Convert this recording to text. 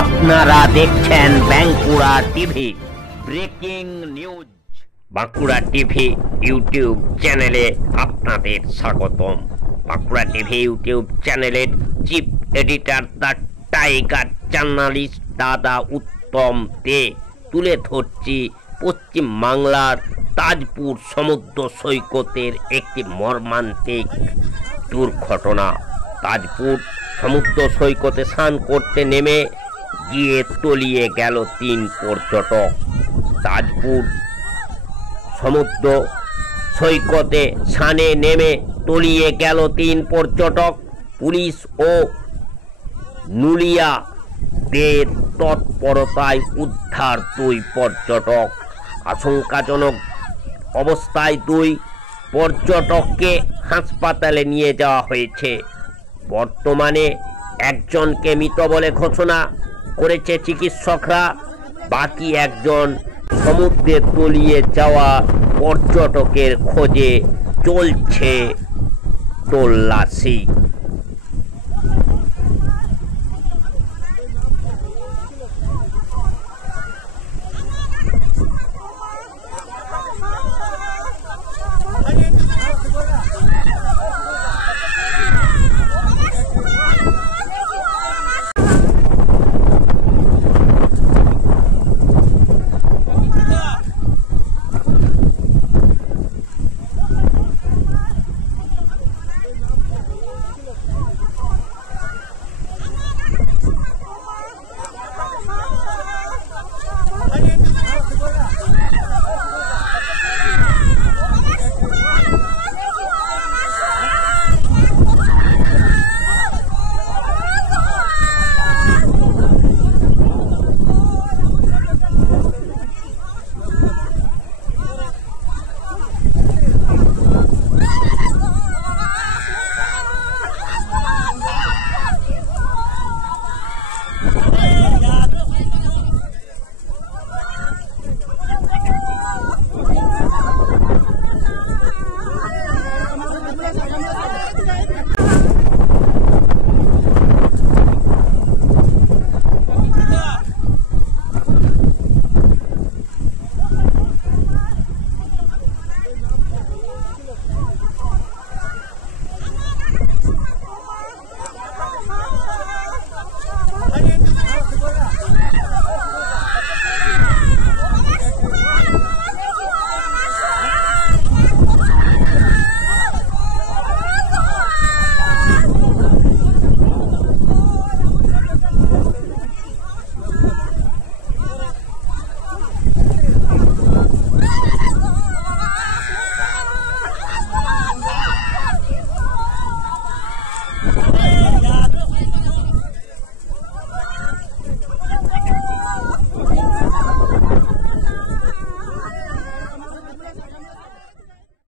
আপনারা দেখছেন Bankura TV breaking news. Bankura TV YouTube চ্যানেলে আপনাদের স্বাগতম। বাঁকুড়া টিভি ইউটিউব চ্যানেলের chief editor the tiger journalist দাদা উত্তম দে তুলে ধরছি পশ্চিম বাংলার তাজপুর সমুদ্র সৈকতের একটি মর্মান্তিক দুর্ঘটনা। তাজপুর সমুদ্র সৈকতে স্নান করতে নেমে গিয়ে তলিয়ে গেল 3 পর্যটক। তাজপুর সমুদ্র সৈকতে স্নানে নেমে তলিয়ে গেল 3 পর্যটক। পুলিশ ও নুলিয়াদের তৎপরতায় উদ্ধার 2 পর্যটক। আশঙ্কাজনক অবস্থায় 2 পর্যটককে হাসপাতালে নিয়ে যাওয়া হয়েছে। বর্তমানে একজনকে মৃত বলে ঘোষণা করেছে চিকিৎসকরা। বাকি একজন সমুদ্রে তলিয়ে যাওয়া পর্যটকের খোঁজে চলছে তল্লাশি।